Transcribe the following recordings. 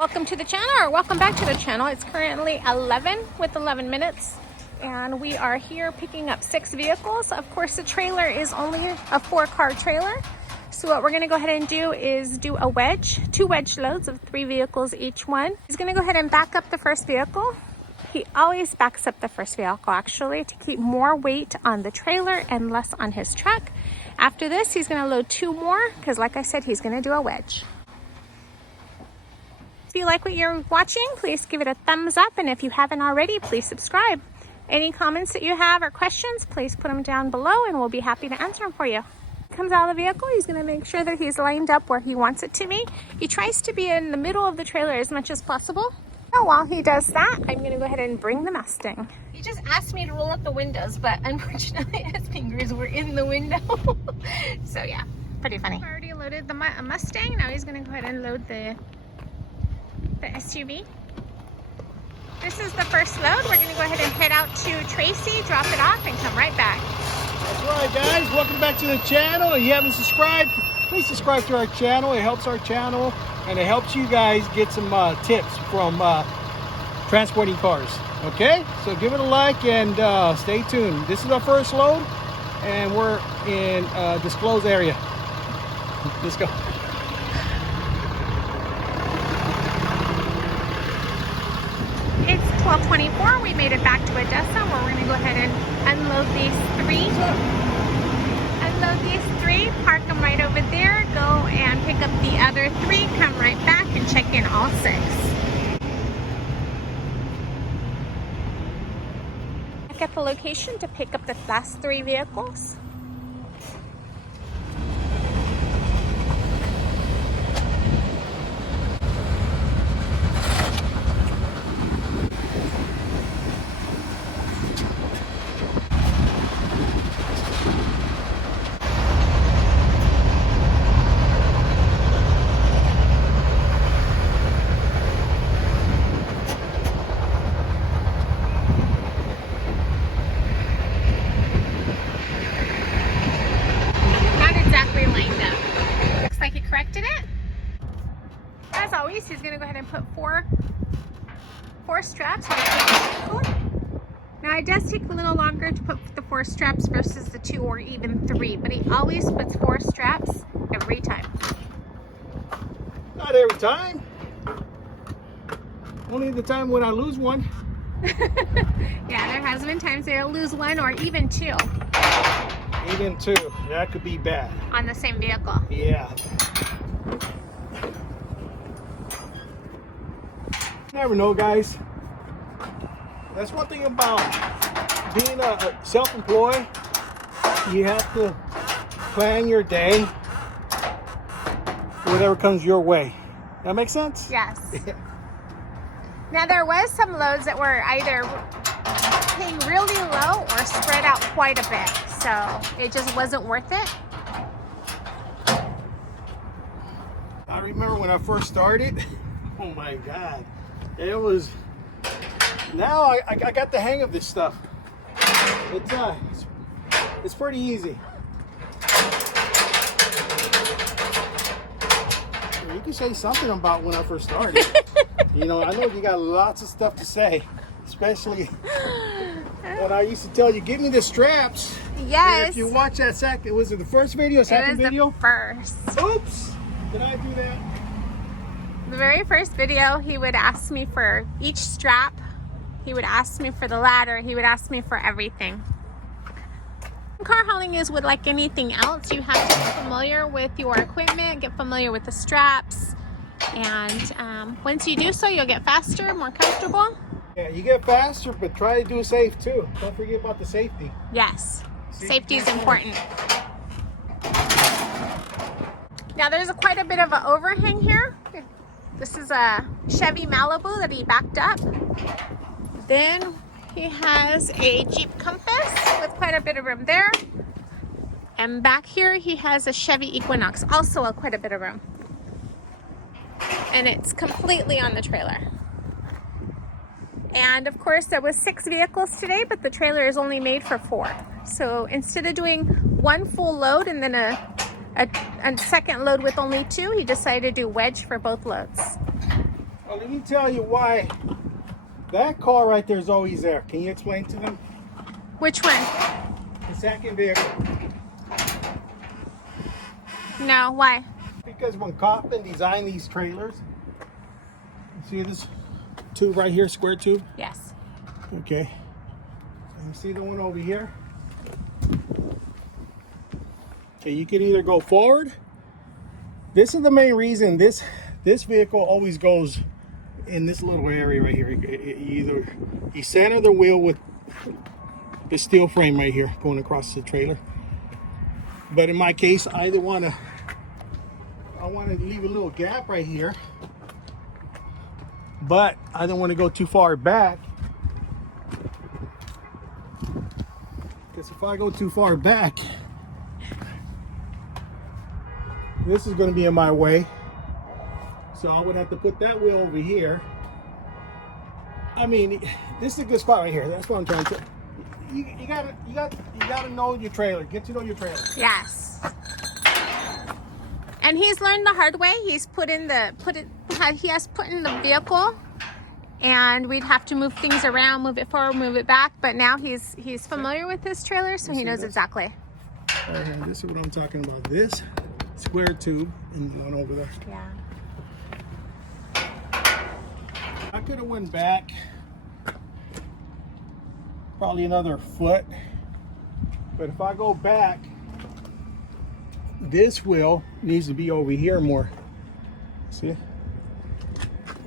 Welcome to the channel, or welcome back to the channel. It's currently 11 with 11 minutes and we are here picking up 6 vehicles. Of course, the trailer is only a 4-car trailer. So what we're gonna go ahead and do is do a wedge, 2 wedge loads of 3 vehicles each one. He's gonna go ahead and back up the first vehicle. He always backs up the first vehicle actually to keep more weight on the trailer and less on his truck. After this, he's gonna load 2 more because like I said, he's gonna do a wedge. If you like what you're watching, please give it a thumbs up. And if you haven't already, please subscribe. Any comments that you have or questions, please put them down below and we'll be happy to answer them for you. Comes out of the vehicle, he's gonna make sure that he's lined up where he wants it to be. He tries to be in the middle of the trailer as much as possible. So while he does that, I'm gonna go ahead and bring the Mustang. He just asked me to roll up the windows, but unfortunately his fingers were in the window. So yeah, pretty funny. I already loaded the Mustang. Now he's gonna go ahead and load the SUV. This is the first load. We're gonna go ahead and head out to Tracy, drop it off, and come right back. That's right, guys. Welcome back to the channel. If you haven't subscribed, please subscribe to our channel. It helps our channel and it helps you guys get some tips from transporting cars. Okay, so give it a like and stay tuned. This is our first load and we're in disclosed area. Let's go. It's 12:24. We made it back to Odessa where we're going to go ahead and unload these 3. Unload these 3, park them right over there, go and pick up the other 3, come right back and check in all 6. Back at the location to pick up the last 3 vehicles. As always, he's going to go ahead and put 4 straps on the vehicle. Now it does take a little longer to put the 4 straps versus the 2 or even 3, but he always puts 4 straps every time. Not every time. Only the time when I lose one. Yeah, there has been times that he'll lose 1 or even 2. Even 2. That could be bad. On the same vehicle. Yeah. Never know, guys. That's one thing about being a self-employed. You have to plan your day, whatever comes your way. That makes sense? Yes. Now there was some loads that were either paying really low or spread out quite a bit, so it just wasn't worth it. I remember when I first started. Oh my God. It was, now I got the hang of this stuff. It's pretty easy. You can say something about when I first started. You know, I know you got lots of stuff to say, especially when I used to tell you, give me the straps. Yes. And if you watch that second, was it the first video, second video? The first. Oops, did I do that? The very first video, he would ask me for each strap. He would ask me for the ladder. He would ask me for everything. Car hauling is with like anything else. You have to get familiar with your equipment, get familiar with the straps. And once you do so, you'll get faster, more comfortable. Yeah, you get faster, but try to do it safe too. Don't forget about the safety. Yes, safety is important. Now there's quite a bit of an overhang here. This is a Chevy Malibu that he backed up. Then he has a Jeep Compass with quite a bit of room there. And back here he has a Chevy Equinox, also quite a bit of room. And it's completely on the trailer. And of course there was 6 vehicles today, but the trailer is only made for 4. So instead of doing 1 full load and then a second load with only 2, he decided to do wedge for both loads. Well, let me tell you why that car right there is always there. Can you explain to them? Which one? The second vehicle. No, why? Because when Kaufman designed these trailers, you see this tube right here, square tube? Yes. Okay. And you see the one over here? Okay, you can either go forward. This is the main reason this vehicle always goes in this little area right here. Either you center the wheel with the steel frame right here going across the trailer. But in my case, I want to leave a little gap right here. But I don't want to go too far back. Because if I go too far back, this is going to be in my way. So I would have to put that wheel over here. I mean, this is a good spot right here. That's what I'm trying to. You gotta know your trailer. Get to know your trailer. Yes. And he's learned the hard way. He has put in the vehicle, and we'd have to move things around, move it forward, move it back. But now he's familiar with his trailer, so he knows exactly. This is what I'm talking about. This square tube and the one over there. Yeah. I could have went back probably another foot, but if I go back, this wheel needs to be over here more. See?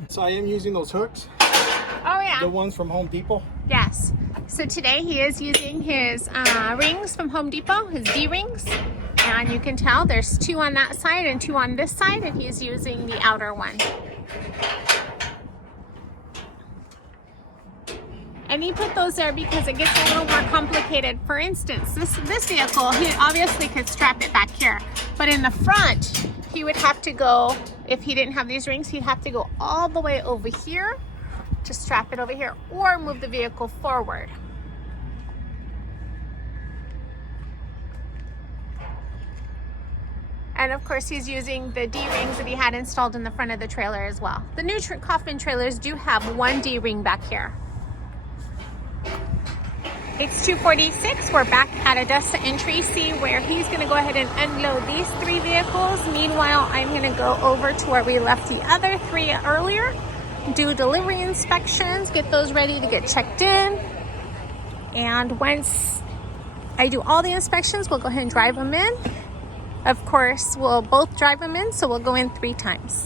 So I am using those hooks. Oh yeah. The ones from Home Depot. Yes. So today he is using his rings from Home Depot, his D rings. And you can tell there's 2 on that side and 2 on this side, and he's using the outer one. And he put those there because it gets a little more complicated. For instance, this vehicle, he obviously could strap it back here. But in the front, he would have to go, if he didn't have these rings, he'd have to go all the way over here to strap it over here, or move the vehicle forward. And of course, he's using the D-rings that he had installed in the front of the trailer as well. The new Kaufman trailers do have 1 D-ring back here. It's 2:46. We're back at Odessa and Tracy, where he's going to go ahead and unload these 3 vehicles. Meanwhile, I'm going to go over to where we left the other 3 earlier, do delivery inspections, get those ready to get checked in. And once I do all the inspections, we'll go ahead and drive them in. Of course, we'll both drive them in, so we'll go in 3 times.